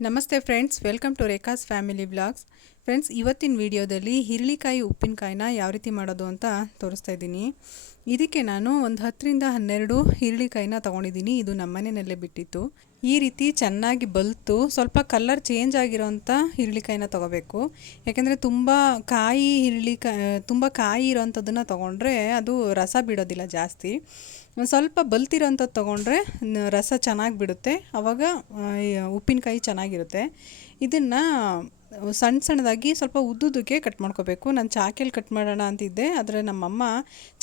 नमस्ते friends welcome to Rekha family blogs. Friends, ಇವತ್ತಿನ ವಿಡಿಯೋದಲ್ಲಿ ಹಿರಳಿಕಾಯಿ ಉಪ್ಪಿನಕಾಯಿನ ಯಾವ ರೀತಿ ಮಾಡೋದು ಅಂತ ತೋರಿಸ್ತಾ ಇದ್ದೀನಿ. ಇದಕ್ಕೆ ನಾನು ಒಂದು ಹತ್ತರಿಂದ ಹನ್ನೆರಡು ಹಿರಳಿಕಾಯಿನ ತೊಗೊಂಡಿದ್ದೀನಿ. ಇದು ನಮ್ಮ ಮನೆಯಲ್ಲೇ ಬಿಟ್ಟಿತ್ತು. ಈ ರೀತಿ ಚೆನ್ನಾಗಿ ಬಲ್ತು, ಸ್ವಲ್ಪ ಕಲರ್ ಚೇಂಜ್ ಆಗಿರೋಂಥ ಹಿರಳಿಕಾಯಿನ ತೊಗೋಬೇಕು. ಯಾಕೆಂದರೆ ತುಂಬ ಕಾಯಿ ಹಿರಳಿಕಾಯಿ ತುಂಬ ಕಾಯಿ ಇರೋವಂಥದ್ದನ್ನು ತೊಗೊಂಡ್ರೆ ಅದು ರಸ ಬಿಡೋದಿಲ್ಲ ಜಾಸ್ತಿ. ಸ್ವಲ್ಪ ಬಲ್ತಿರೋಂಥದ್ದು ತೊಗೊಂಡ್ರೆ ರಸ ಚೆನ್ನಾಗಿ ಬಿಡುತ್ತೆ. ಆವಾಗ ಉಪ್ಪಿನಕಾಯಿ ಚೆನ್ನಾಗಿರುತ್ತೆ. ಇದನ್ನು ಸಣ್ಣ ಸಣ್ಣದಾಗಿ ಸ್ವಲ್ಪ ಉದ್ದುದಕ್ಕೆ ಕಟ್ ಮಾಡ್ಕೋಬೇಕು. ನಾನು ಚಾಕೆಲ್ ಕಟ್ ಮಾಡೋಣ ಅಂತಿದ್ದೆ, ಆದರೆ ನಮ್ಮಮ್ಮ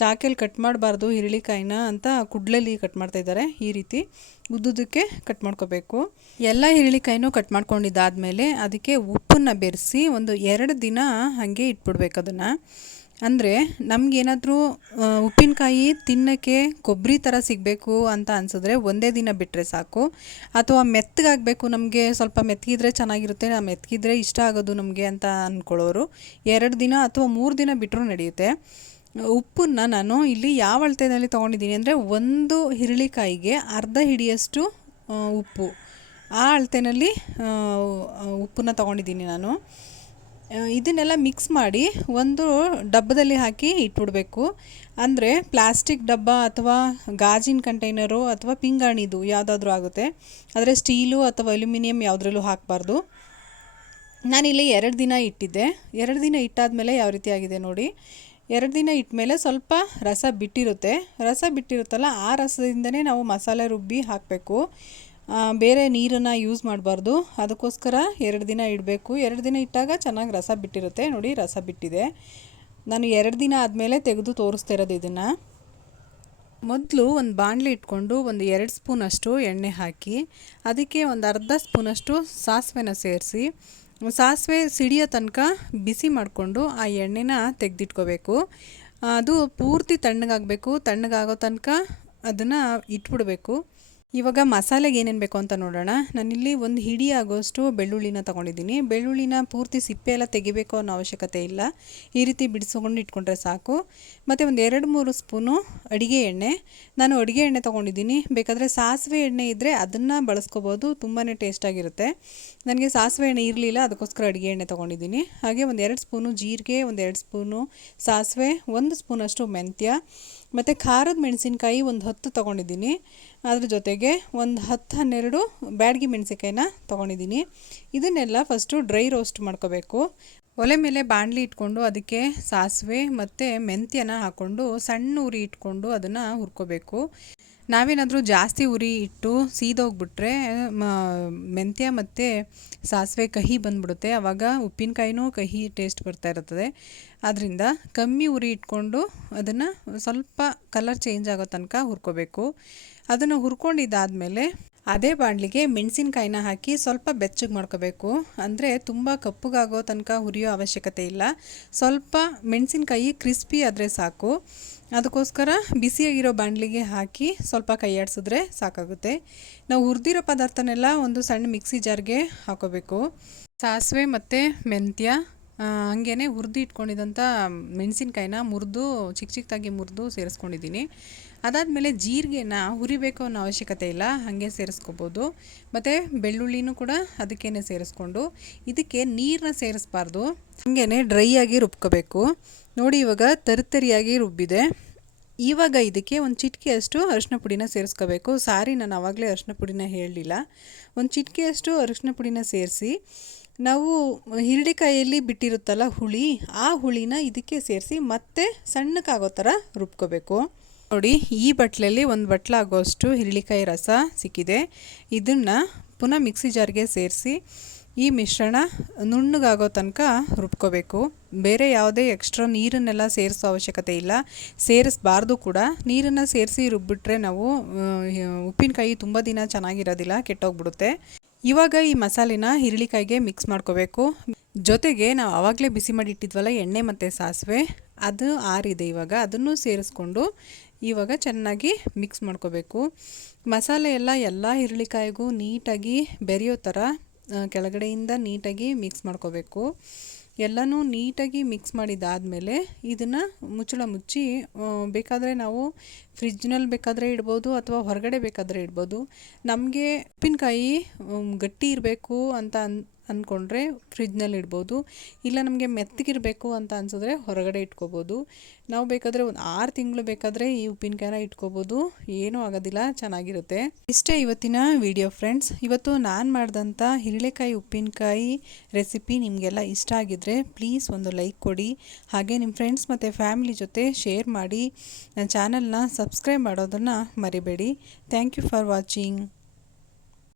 ಚಾಕೆಲ್ ಕಟ್ ಮಾಡಬಾರ್ದು, ಹಿರಳಿಕಾಯಿನ ಅಂತ ಕುಡ್ಲಲ್ಲಿ ಕಟ್ ಮಾಡ್ತಾ ಇದ್ದಾರೆ, ಈ ರೀತಿ ಉದ್ದುದಕ್ಕೆ ಕಟ್ ಮಾಡ್ಕೋಬೇಕು. ಎಲ್ಲ ಹಿರಳಿಕಾಯಿನೂ ಕಟ್ ಮಾಡ್ಕೊಂಡಿದ್ದಾದಮೇಲೆ ಅದಕ್ಕೆ ಉಪ್ಪನ್ನು ಬೆರೆಸಿ ಒಂದು ಎರಡು ದಿನ ಹಾಗೆ ಇಟ್ಬಿಡ್ಬೇಕು ಅದನ್ನು. ಅಂದರೆ ನಮಗೇನಾದರೂ ಉಪ್ಪಿನಕಾಯಿ ತಿನ್ನೋಕ್ಕೆ ಕೊಬ್ಬರಿ ಥರ ಸಿಗಬೇಕು ಅಂತ ಅನಿಸಿದ್ರೆ ಒಂದೇ ದಿನ ಬಿಟ್ಟರೆ ಸಾಕು. ಅಥವಾ ಮೆತ್ತಗಾಗಬೇಕು, ನಮಗೆ ಸ್ವಲ್ಪ ಮೆತ್ತಗಿದ್ರೆ ಚೆನ್ನಾಗಿರುತ್ತೆ ನಾ ಮೆತ್ತಗಿದ್ರೆ ಇಷ್ಟ ಆಗೋದು ನಮಗೆ ಅಂತ ಅಂದ್ಕೊಳ್ಳೋರು ಎರಡು ದಿನ ಅಥವಾ ಮೂರು ದಿನ ಬಿಟ್ಟರೂ ನಡೆಯುತ್ತೆ. ಉಪ್ಪನ್ನ ನಾನು ಇಲ್ಲಿ ಯಾವ ಅಳತೆಯಲ್ಲಿ ತೊಗೊಂಡಿದ್ದೀನಿ ಅಂದರೆ ಒಂದು ಹಿರಳಿಕಾಯಿಗೆ ಅರ್ಧ ಹಿಡಿಯಷ್ಟು ಉಪ್ಪು. ಆ ಅಳತೆಯಲ್ಲಿ ಉಪ್ಪನ್ನ ತೊಗೊಂಡಿದ್ದೀನಿ ನಾನು. ಇದನ್ನೆಲ್ಲ ಮಿಕ್ಸ್ ಮಾಡಿ ಒಂದು ಡಬ್ಬದಲ್ಲಿ ಹಾಕಿ ಇಟ್ಬಿಡಬೇಕು. ಅಂದರೆ ಪ್ಲಾಸ್ಟಿಕ್ ಡಬ್ಬ ಅಥವಾ ಗಾಜಿನ ಕಂಟೈನರು ಅಥವಾ ಪಿಂಗಾಣಿದು ಯಾವುದಾದ್ರೂ ಆಗುತ್ತೆ. ಆದರೆ ಸ್ಟೀಲು ಅಥವಾ ಅಲ್ಯೂಮಿನಿಯಂ ಯಾವುದ್ರಲ್ಲೂ ಹಾಕಬಾರ್ದು. ನಾನಿಲ್ಲಿ ಎರಡು ದಿನ ಇಟ್ಟಿದ್ದೆ. ಎರಡು ದಿನ ಇಟ್ಟಾದಮೇಲೆ ಯಾವ ರೀತಿ ಆಗಿದೆ ನೋಡಿ. ಎರಡು ದಿನ ಇಟ್ಮೇಲೆ ಸ್ವಲ್ಪ ರಸ ಬಿಟ್ಟಿರುತ್ತೆ. ರಸ ಬಿಟ್ಟಿರುತ್ತಲ್ಲ, ಆ ರಸದಿಂದನೇ ನಾವು ಮಸಾಲೆ ರುಬ್ಬಿ ಹಾಕಬೇಕು. ಬೇರೆ ನೀರನ್ನು ಯೂಸ್ ಮಾಡಬಾರ್ದು. ಅದಕ್ಕೋಸ್ಕರ ಎರಡು ದಿನ ಇಡಬೇಕು. ಎರಡು ದಿನ ಇಟ್ಟಾಗ ಚೆನ್ನಾಗಿ ರಸ ಬಿಟ್ಟಿರುತ್ತೆ. ನೋಡಿ, ರಸ ಬಿಟ್ಟಿದೆ. ನಾನು ಎರಡು ದಿನ ಆದಮೇಲೆ ತೆಗೆದು ತೋರಿಸ್ತಾ ಇರೋದು ಇದನ್ನು. ಮೊದಲು ಒಂದು ಬಾಣಲೆ ಇಟ್ಕೊಂಡು ಒಂದು ಎರಡು ಸ್ಪೂನಷ್ಟು ಎಣ್ಣೆ ಹಾಕಿ, ಅದಕ್ಕೆ ಒಂದು ಅರ್ಧ ಸ್ಪೂನಷ್ಟು ಸಾಸಿವೆನ ಸೇರಿಸಿ, ಸಾಸಿವೆ ಸಿಡಿಯೋ ತನಕ ಬಿಸಿ ಮಾಡಿಕೊಂಡು ಆ ಎಣ್ಣೆನ ತೆಗೆದಿಟ್ಕೋಬೇಕು. ಅದು ಪೂರ್ತಿ ತಣ್ಣಗಾಗಬೇಕು. ತಣ್ಣಗಾಗೋ ತನಕ ಅದನ್ನು ಇಟ್ಬಿಡಬೇಕು. ಇವಾಗ ಮಸಾಲೆಗೆ ಏನೇನು ಬೇಕು ಅಂತ ನೋಡೋಣ. ನಾನಿಲ್ಲಿ ಒಂದು ಹಿಡಿ ಆಗೋಷ್ಟು ಬೆಳ್ಳುಳ್ಳಿನ ತೊಗೊಂಡಿದ್ದೀನಿ. ಬೆಳ್ಳುಳ್ಳಿನ ಪೂರ್ತಿ ಸಿಪ್ಪೆ ಎಲ್ಲ ತೆಗಿಬೇಕು ಅನ್ನೋ ಅವಶ್ಯಕತೆ ಇಲ್ಲ. ಈ ರೀತಿ ಬಿಡಿಸ್ಕೊಂಡು ಇಟ್ಕೊಂಡ್ರೆ ಸಾಕು. ಮತ್ತು ಒಂದು ಎರಡು ಮೂರು ಸ್ಪೂನು ಅಡುಗೆ ಎಣ್ಣೆ. ನಾನು ಅಡುಗೆ ಎಣ್ಣೆ ತೊಗೊಂಡಿದ್ದೀನಿ. ಬೇಕಾದರೆ ಸಾಸಿವೆ ಎಣ್ಣೆ ಇದ್ದರೆ ಅದನ್ನು ಬಳಸ್ಕೋಬೋದು. ತುಂಬಾ ಟೇಸ್ಟಾಗಿರುತ್ತೆ ನನಗೆ ಸಾಸಿವೆ ಎಣ್ಣೆ ಇರಲಿಲ್ಲ, ಅದಕ್ಕೋಸ್ಕರ ಅಡುಗೆ ಎಣ್ಣೆ ತೊಗೊಂಡಿದ್ದೀನಿ. ಹಾಗೆ ಒಂದು ಎರಡು ಸ್ಪೂನು ಜೀರಿಗೆ, ಒಂದು ಎರಡು ಸ್ಪೂನು ಸಾಸಿವೆ, ಒಂದು ಸ್ಪೂನಷ್ಟು ಮೆಂತ್ಯ. ಮತ್ತು ಖಾರದ ಮೆಣಸಿನ್ಕಾಯಿ ಒಂದು ಹತ್ತು ತೊಗೊಂಡಿದ್ದೀನಿ. ಅದ್ರ ಜೊತೆಗೆ ಒಂದು ಹತ್ತು ಹನ್ನೆರಡು ಬ್ಯಾಡಗಿ ಮೆಣಸಿನ್ಕಾಯಿನ ತೊಗೊಂಡಿದ್ದೀನಿ ಇದನ್ನೆಲ್ಲ ಫಸ್ಟು ಡ್ರೈ ರೋಸ್ಟ್ ಮಾಡ್ಕೋಬೇಕು. ಒಲೆ ಮೇಲೆ ಬಾಣಲಿ ಇಟ್ಕೊಂಡು ಅದಕ್ಕೆ ಸಾಸಿವೆ ಮತ್ತು ಮೆಂತ್ಯನ ಹಾಕ್ಕೊಂಡು ಸಣ್ಣ ಉರಿ ಇಟ್ಕೊಂಡು ಅದನ್ನು ಹುರ್ಕೋಬೇಕು. ನಾವೇನಾದರೂ ಜಾಸ್ತಿ ಉರಿ ಇಟ್ಟು ಸೀದೋಗ್ಬಿಟ್ರೆ ಮೆಂತ್ಯ ಮತ್ತು ಸಾಸಿವೆ ಕಹಿ ಬಂದ್ಬಿಡುತ್ತೆ. ಆವಾಗ ಉಪ್ಪಿನಕಾಯಿನೂ ಕಹಿ ಟೇಸ್ಟ್ ಬರ್ತಾ ಇರ್ತದೆ ಆದ್ದರಿಂದ ಕಮ್ಮಿ ಉರಿ ಇಟ್ಕೊಂಡು ಅದನ್ನು ಸ್ವಲ್ಪ ಕಲರ್ ಚೇಂಜ್ ಆಗೋ ತನಕ ಹುರ್ಕೋಬೇಕು. ಅದನ್ನು ಹುರ್ಕೊಂಡಿದ್ದಾದಮೇಲೆ ಅದೇ ಬಾಣಲಿಗೆ ಮೆಣಸಿನಕಾಯಿನ ಹಾಕಿ ಸ್ವಲ್ಪ ಬೆಚ್ಚಗೆ ಮಾಡ್ಕೋಬೇಕು. ಅಂದರೆ ತುಂಬ ಕಪ್ಪಗಾಗೋ ತನಕ ಹುರಿಯೋ ಅವಶ್ಯಕತೆ ಇಲ್ಲ. ಸ್ವಲ್ಪ ಮೆಣಸಿನಕಾಯಿ ಕ್ರಿಸ್ಪಿ ಆದರೆ ಸಾಕು. ಅದಕ್ಕೋಸ್ಕರ ಬಿಸಿಯಾಗಿರೋ ಬಾಣಲಿಗೆ ಹಾಕಿ ಸ್ವಲ್ಪ ಕೈಯಾಡಿಸಿದ್ರೆ ಸಾಕಾಗುತ್ತೆ. ನಾವು ಹುರಿದಿರೋ ಪದಾರ್ಥನೆಲ್ಲ ಒಂದು ಸಣ್ಣ ಮಿಕ್ಸಿ ಜಾರ್ಗೆ ಹಾಕೋಬೇಕು. ಸಾಸಿವೆ ಮತ್ತು ಮೆಂತ್ಯ ಹಾಗೇ ಹುರಿದು ಇಟ್ಕೊಂಡಿದ್ದಂಥ ಮೆಣಸಿನ್ಕಾಯಿನ ಮುರಿದು ಚಿಕ್ಕ ಚಿಕ್ಕದಾಗಿ ಮುರಿದು ಸೇರಿಸ್ಕೊಂಡಿದ್ದೀನಿ. ಅದಾದಮೇಲೆ ಜೀರಿಗೆನ ಹುರಿಬೇಕು ಅನ್ನೋ ಅವಶ್ಯಕತೆ ಇಲ್ಲ, ಹಾಗೆ ಸೇರಿಸ್ಕೋಬೋದು. ಮತ್ತು ಬೆಳ್ಳುಳ್ಳಿನೂ ಕೂಡ ಅದಕ್ಕೇ ಸೇರಿಸ್ಕೊಂಡು, ಇದಕ್ಕೆ ನೀರನ್ನ ಸೇರಿಸ್ಬಾರ್ದು. ಹಾಗೇ ಡ್ರೈ ಆಗಿ ರುಬ್ಕೋಬೇಕು. ನೋಡಿ ಇವಾಗ ತರಿತರಿಯಾಗಿ ರುಬ್ಬಿದೆ. ಇವಾಗ ಇದಕ್ಕೆ ಒಂದು ಚಿಟಿಕೆಯಷ್ಟು ಅರಿಶಿನ ಪುಡಿನ ಸೇರಿಸ್ಕೋಬೇಕು. ಸಾರಿ ನಾನು ಆವಾಗಲೇ ಅರಿಶಿನ ಪುಡಿನ ಹೇಳಲಿಲ್ಲ. ಒಂದು ಚಿಟಿಕೆಯಷ್ಟು ಅರಿಶಿನ ಪುಡಿನ ಸೇರಿಸಿ ನಾವು ಹಿರಳಿಕಾಯಲ್ಲಿ ಬಿಟ್ಟಿರುತ್ತಲ್ಲ ಹುಳಿ, ಆ ಹುಳಿನ ಇದಕ್ಕೆ ಸೇರಿಸಿ ಮತ್ತೆ ಸಣ್ಣಕ್ಕಾಗೋ ಥರ ರುಬ್ಕೋಬೇಕು. ನೋಡಿ, ಈ ಬಟ್ಲಲ್ಲಿ ಒಂದು ಬಟ್ಲ ಆಗೋಷ್ಟು ಹಿರಳಿಕಾಯಿ ರಸ ಸಿಕ್ಕಿದೆ. ಇದನ್ನು ಪುನಃ ಮಿಕ್ಸಿ ಜಾರ್ಗೆ ಸೇರಿಸಿ ಈ ಮಿಶ್ರಣ ನುಣ್ಣಗಾಗೋ ತನಕ ರುಬ್ಕೋಬೇಕು. ಬೇರೆ ಯಾವುದೇ ಎಕ್ಸ್ಟ್ರಾ ನೀರನ್ನೆಲ್ಲ ಸೇರಿಸೋ ಅವಶ್ಯಕತೆ ಇಲ್ಲ. ಸೇರಿಸಬಾರ್ದು ಕೂಡ. ನೀರನ್ನು ಸೇರಿಸಿ ರುಬ್ಬಿಟ್ರೆ ನಾವು ಉಪ್ಪಿನಕಾಯಿ ತುಂಬ ದಿನ ಚೆನ್ನಾಗಿರೋದಿಲ್ಲ, ಕೆಟ್ಟೋಗ್ಬಿಡುತ್ತೆ. ಇವಾಗ ಈ ಮಸಾಲೆನ ಹಿರಳಿಕಾಯಿಗೆ ಮಿಕ್ಸ್ ಮಾಡ್ಕೋಬೇಕು. ಜೊತೆಗೆ ನಾವು ಆವಾಗಲೇ ಬಿಸಿ ಮಾಡಿ ಇಟ್ಟಿದ್ವಲ್ಲ ಎಣ್ಣೆ ಮತ್ತು ಸಾಸಿವೆ, ಅದು ಆರಿದೆ ಇವಾಗ. ಅದನ್ನು ಸೇರಿಸ್ಕೊಂಡು ಇವಾಗ ಚೆನ್ನಾಗಿ ಮಿಕ್ಸ್ ಮಾಡ್ಕೋಬೇಕು. ಮಸಾಲೆ ಎಲ್ಲ ಎಲ್ಲ ಹಿರಳಿಕಾಯಿಗೂ ನೀಟಾಗಿ ಬೆರೆಯೋ ಥರ ಕೆಳಗಡೆಯಿಂದ ನೀಟಾಗಿ ಮಿಕ್ಸ್ ಮಾಡ್ಕೋಬೇಕು. ಎಲ್ಲನೂ ನೀಟಾಗಿ ಮಿಕ್ಸ್ ಮಾಡಿದ್ದಾದಮೇಲೆ ಇದನ್ನು ಮುಚ್ಚಳ ಮುಚ್ಚಿ ಬೇಕಾದರೆ ನಾವು ಫ್ರಿಜ್ನಲ್ಲಿ ಬೇಕಾದರೆ ಇಡ್ಬೋದು ಅಥವಾ ಹೊರಗಡೆ ಬೇಕಾದರೆ ಇಡ್ಬೋದು. ನಮಗೆ ಉಪ್ಪಿನಕಾಯಿ ಗಟ್ಟಿ ಇರಬೇಕು ಅಂತ ಅನ್ ಅಂದ್ಕೊಂಡ್ರೆ ಫ್ರಿಜ್ನಲ್ಲಿ ಇಡ್ಬೋದು. ಇಲ್ಲ ನಮಗೆ ಮೆತ್ತಗಿರಬೇಕು ಅಂತ ಅನ್ಸಿದ್ರೆ ಹೊರಗಡೆ ಇಟ್ಕೋಬೋದು. ನಾವು ಬೇಕಾದರೆ ಒಂದು ಆರು ತಿಂಗಳು ಬೇಕಾದರೆ ಈ ಉಪ್ಪಿನಕಾಯಿನ ಇಟ್ಕೋಬೋದು. ಏನೂ ಆಗೋದಿಲ್ಲ, ಚೆನ್ನಾಗಿರುತ್ತೆ. ಇಷ್ಟೇ ಇವತ್ತಿನ ವಿಡಿಯೋ ಫ್ರೆಂಡ್ಸ್ ಇವತ್ತು ನಾನು ಮಾಡಿದಂಥ ಹಿರಳೆಕಾಯಿ ಉಪ್ಪಿನಕಾಯಿ ರೆಸಿಪಿ ನಿಮಗೆಲ್ಲ ಇಷ್ಟ ಆಗಿದ್ದರೆ ಪ್ಲೀಸ್ ಒಂದು ಲೈಕ್ ಕೊಡಿ. ಹಾಗೆ ನಿಮ್ಮ ಫ್ರೆಂಡ್ಸ್ ಮತ್ತು ಫ್ಯಾಮಿಲಿ ಜೊತೆ ಶೇರ್ ಮಾಡಿ. ನನ್ನ ಚಾನಲ್ನ ಸಬ್ಸ್ಕ್ರೈಬ್ ಮಾಡೋದನ್ನು ಮರಿಬೇಡಿ. Thank you for watching